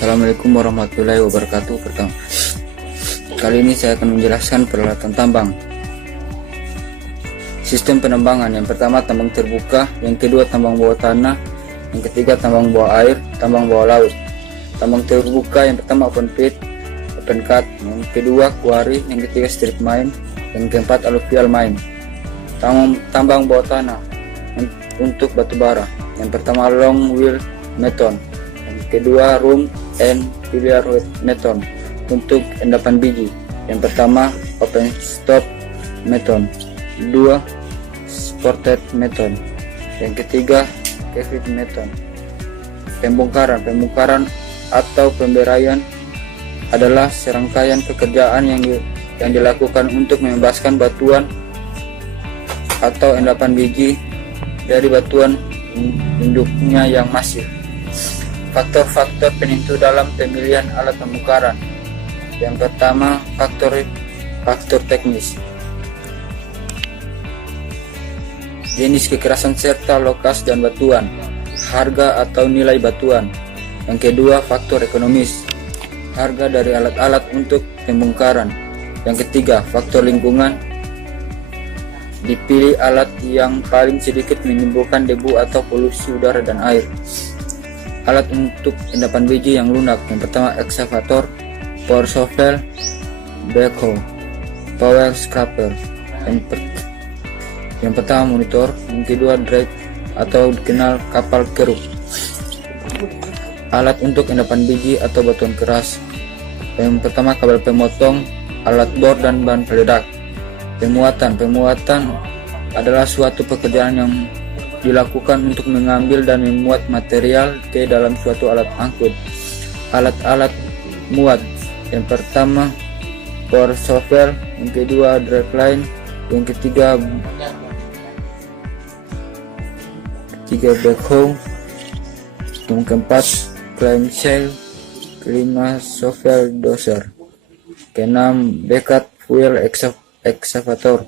Assalamualaikum warahmatullahi wabarakatuh. Kali ini saya akan menjelaskan peralatan tambang. Sistem penambangan: yang pertama tambang terbuka, yang kedua tambang bawah tanah, yang ketiga tambang bawah air, tambang bawah laut. Tambang terbuka: yang pertama open pit, open cut, yang kedua quarry, yang ketiga strip mine, yang keempat alluvial mine. Tambang bawah tanah untuk batu bara: yang pertama long wheel method, yang kedua room and pillar method untuk endapan biji. Yang pertama open stop method, kedua supported method, yang ketiga caving method. Pembongkaran atau pemberaian adalah serangkaian pekerjaan yang dilakukan untuk membebaskan batuan atau endapan biji dari batuan induknya yang masif. Faktor-faktor penentu dalam pemilihan alat pembongkaran: yang pertama faktor teknis, jenis kekerasan serta lokasi dan batuan, harga atau nilai batuan. Yang kedua faktor ekonomis, harga dari alat-alat untuk pembongkaran. Yang ketiga faktor lingkungan, dipilih alat yang paling sedikit menimbulkan debu atau polusi udara dan air. Alat untuk endapan biji yang lunak: yang pertama excavator, power shovel, backhoe, power scraper. Yang pertama monitor, yang kedua drag atau dikenal kapal keruk. Alat untuk endapan biji atau batuan keras: yang pertama kabel pemotong, alat bor dan bahan peledak. Pemuatan adalah suatu pekerjaan yang dilakukan untuk mengambil dan memuat material ke dalam suatu alat angkut. Alat-alat muat: yang pertama power shovel, yang kedua dragline, yang ketiga backhoe, yang keempat clamshell, kelima shovel dozer, keenam bucket wheel excavator,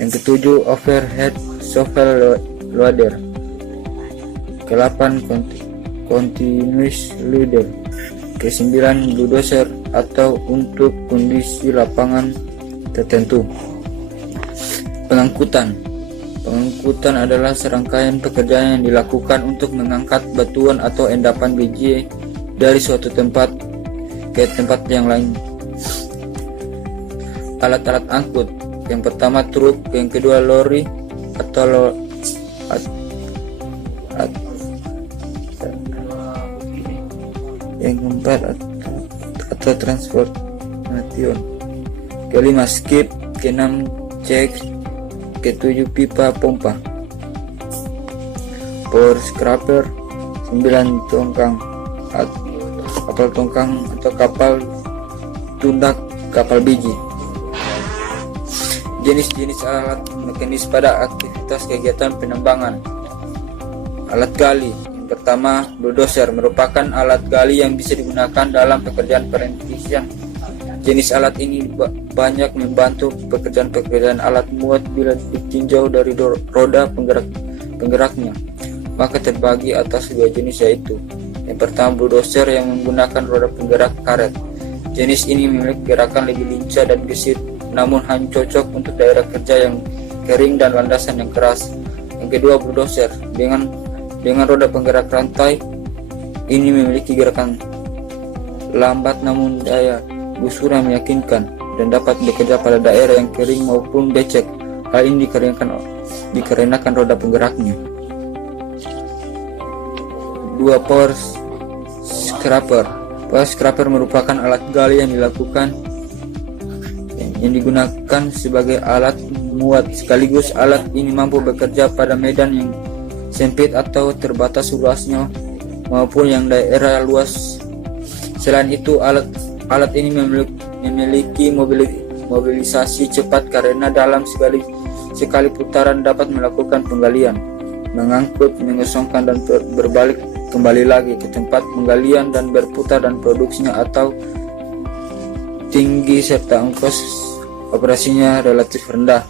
yang ketujuh overhead shovel loader, ke-8 continuous loader, ke-9 bulldozer atau untuk kondisi lapangan tertentu. Pengangkutan adalah serangkaian pekerjaan yang dilakukan untuk mengangkat batuan atau endapan biji dari suatu tempat ke tempat yang lain. Alat-alat angkut: yang pertama truk, yang kedua lori atau yang keempat atau transportation, kelima skip, keenam cek, ketujuh pipa pompa. Power scraper: 9 tongkang, kapal tongkang atau kapal tundak kapal biji. Jenis-jenis alat mekanis pada aktivitas kegiatan penambangan: alat gali: yang pertama bulldozer, merupakan alat gali yang bisa digunakan dalam pekerjaan perintisan. Jenis alat ini banyak membantu pekerjaan alat muat bila ditinjau dari roda penggeraknya, maka terbagi atas dua jenis, yaitu yang pertama bulldozer yang menggunakan roda penggerak karet. Jenis ini memiliki gerakan lebih lincah dan gesit, namun hanya cocok untuk daerah kerja yang kering dan landasan yang keras. Yang kedua bulldozer dengan roda penggerak rantai. Ini memiliki gerakan lambat namun daya gusur yang meyakinkan dan dapat bekerja pada daerah yang kering maupun becek. Hal ini dikarenakan roda penggeraknya. Dua power scraper. Power scraper merupakan alat gali yang digunakan sebagai alat muat. Sekaligus alat ini mampu bekerja pada medan yang sempit atau terbatas luasnya maupun yang daerah luas. Selain itu alat ini memiliki mobilisasi cepat karena dalam sekali putaran dapat melakukan penggalian, mengangkut, mengosongkan dan berbalik kembali lagi ke tempat penggalian dan berputar, dan produksinya atau tinggi serta ongkos operasinya relatif rendah.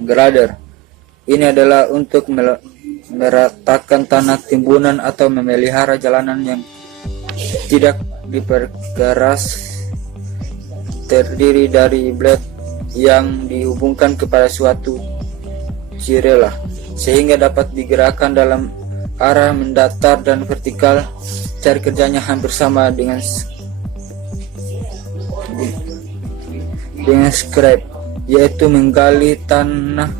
Grader ini adalah untuk meratakan tanah timbunan atau memelihara jalanan yang tidak diperkeras, terdiri dari blade yang dihubungkan kepada suatu cirela sehingga dapat digerakkan dalam arah mendatar dan vertikal. Cara kerjanya hampir sama dengan scrape, yaitu menggali tanah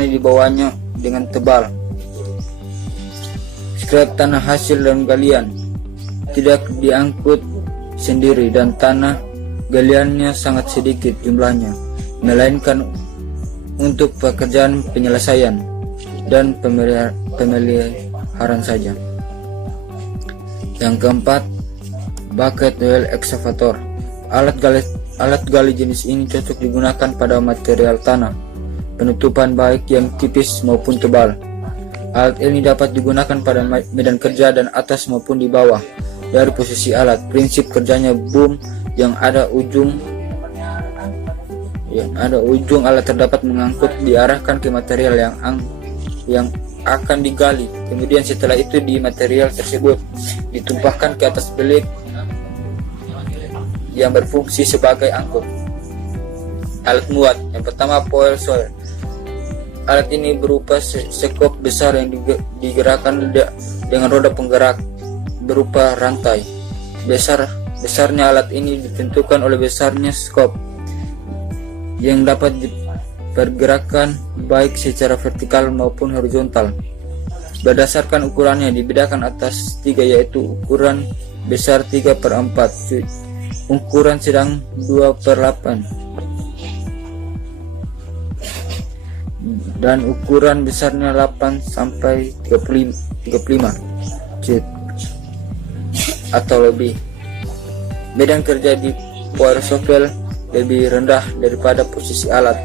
di bawahnya dengan tebal. Scrape tanah hasil dan galian tidak diangkut sendiri dan tanah galiannya sangat sedikit jumlahnya, melainkan untuk pekerjaan penyelesaian dan pemeliharaan saja. Yang keempat, bucket well excavator. Alat gali jenis ini cocok digunakan pada material tanah penutupan baik yang tipis maupun tebal. Alat ini dapat digunakan pada medan kerja dan atas maupun di bawah. Dari posisi alat, prinsip kerjanya boom yang ada ujung alat terdapat mengangkut diarahkan ke material yang akan digali. Kemudian setelah itu di material tersebut ditumpahkan ke atas belit yang berfungsi sebagai angkut. Alat muat yang pertama, pole saw. Alat ini berupa sekop besar yang digerakkan dengan roda penggerak berupa rantai. Besarnya alat ini ditentukan oleh besarnya skop yang dapat dipergerakan baik secara vertikal maupun horizontal. Berdasarkan ukurannya dibedakan atas 3, yaitu ukuran besar 3/4, ukuran sedang 2/8, dan ukuran besarnya 8 sampai 35 cut atau lebih. Medan kerja di power shovel lebih rendah daripada posisi alat.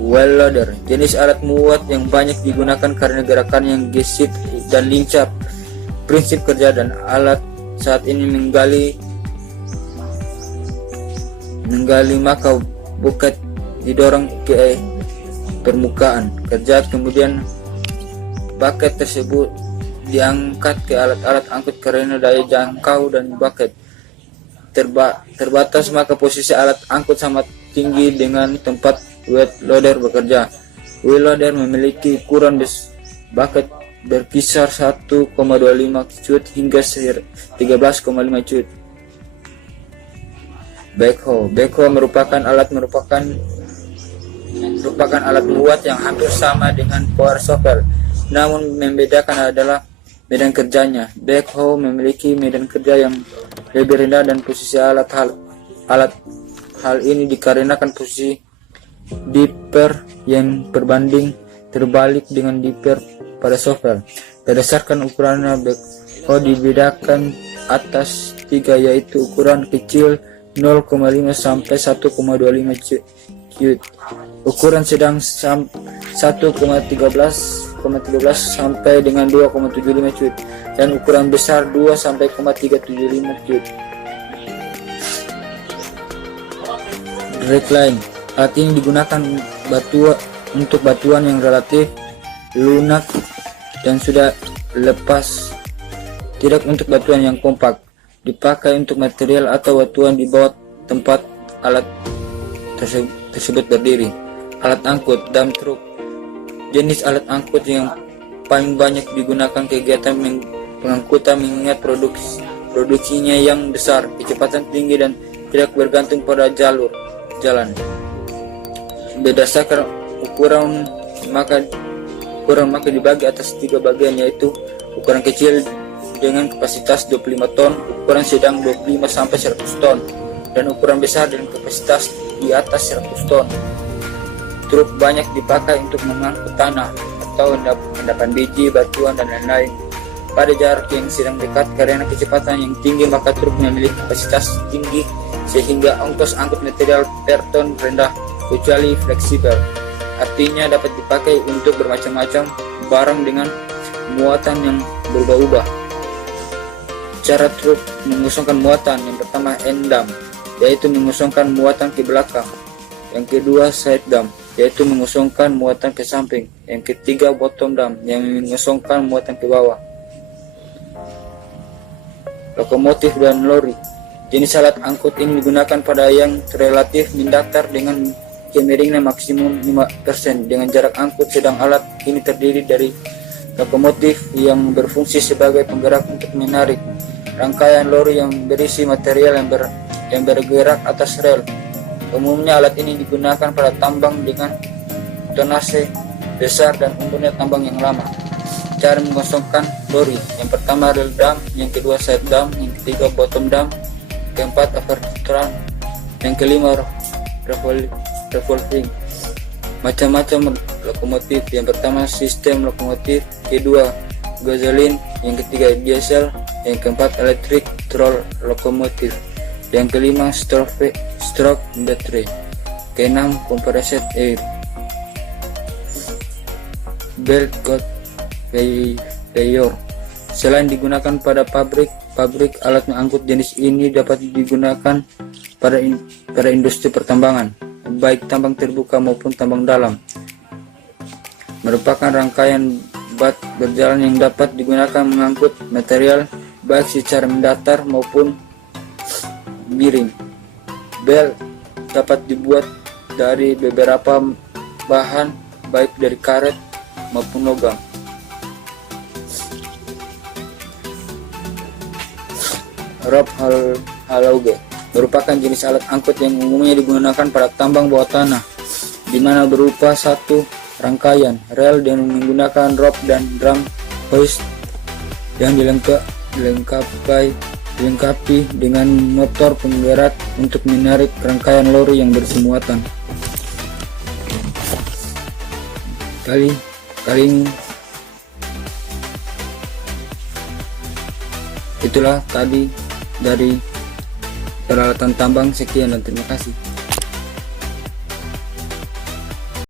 Well loader, jenis alat muat yang banyak digunakan karena gerakan yang gesit dan lincah. Prinsip kerja dan alat saat ini menggali maka bucket didorong ke permukaan kerja, kemudian bucket tersebut diangkat ke alat-alat angkut karena daya jangkau dan bucket terbatas, maka posisi alat angkut sama tinggi dengan tempat wheel loader bekerja. Wheel loader memiliki ukuran bucket berkisar 1,25 cut hingga 13,5 cut. Backhoe merupakan alat muat yang hampir sama dengan power shovel, namun membedakan adalah medan kerjanya. Backhoe memiliki medan kerja yang lebih rendah dan posisi alat. Hal ini dikarenakan posisi dipper yang berbanding terbalik dengan dipper pada shovel. Berdasarkan ukurannya, backhoe dibedakan atas 3, yaitu ukuran kecil 0,5 sampai 1,25 cut, ukuran sedang 1,13 sampai dengan 2,75 cut, dan ukuran besar 2 sampai 0,375 cut. Dragline, alat ini digunakan untuk batuan yang relatif lunak dan sudah lepas, tidak untuk batuan yang kompak. Dipakai untuk material atau batuan di bawah tempat alat tersebut berdiri. Alat angkut, dump truck, jenis alat angkut yang paling banyak digunakan kegiatan pengangkutan mengingat produksinya yang besar, kecepatan tinggi, dan tidak bergantung pada jalan. Berdasarkan ukuran maka dibagi atas 3 bagian, yaitu ukuran kecil dengan kapasitas 25 ton, ukuran sedang 25 sampai 100 ton, dan ukuran besar dengan kapasitas di atas 100 ton. Truk banyak dipakai untuk mengangkut tanah atau endapan biji, batuan, dan lain-lain pada jarak yang sedang dekat. Karena kecepatan yang tinggi, maka truk memiliki kapasitas tinggi sehingga ongkos angkut material per ton rendah, kecuali fleksibel, artinya dapat dipakai untuk bermacam-macam barang dengan muatan yang berubah-ubah. Cara truk mengosongkan muatan, yang pertama, end dump. yaitu mengosongkan muatan ke belakang. Yang kedua, side dam, yaitu mengosongkan muatan ke samping. Yang ketiga, bottom dam, yang mengosongkan muatan ke bawah. Lokomotif dan lori. Jenis alat angkut ini digunakan pada yang relatif mendatar dengan kemiringan maksimum 5% dengan jarak angkut sedang. Alat ini terdiri dari lokomotif yang berfungsi sebagai penggerak untuk menarik, rangkaian lori yang berisi material yang bergerak atas rel. Umumnya alat ini digunakan pada tambang dengan tonase besar dan umurnya tambang yang lama. Cara mengosongkan lori: yang pertama rel dam, yang kedua side dam, yang ketiga bottom dam, keempat overturn, yang kelima revolving. Macam-macam lokomotif: yang pertama sistem lokomotif, kedua gasoline, yang ketiga diesel, yang keempat electric troll lokomotif, yang kelima stroke battery, keenam compressed air. Belt coach payor. Selain digunakan pada pabrik, alat mengangkut jenis ini dapat digunakan pada industri pertambangan, baik tambang terbuka maupun tambang dalam. Merupakan rangkaian bat berjalan yang dapat digunakan mengangkut material baik secara mendatar maupun miring. Bel dapat dibuat dari beberapa bahan, baik dari karet maupun logam. Rope halauge merupakan jenis alat angkut yang umumnya digunakan pada tambang bawah tanah, di mana berupa satu rangkaian rel dan menggunakan rope dan drum hoist yang dilengkapi dengan motor penggerak untuk menarik rangkaian lori yang bersemuatan. Kali ini itulah tadi dari peralatan tambang. Sekian dan terima kasih.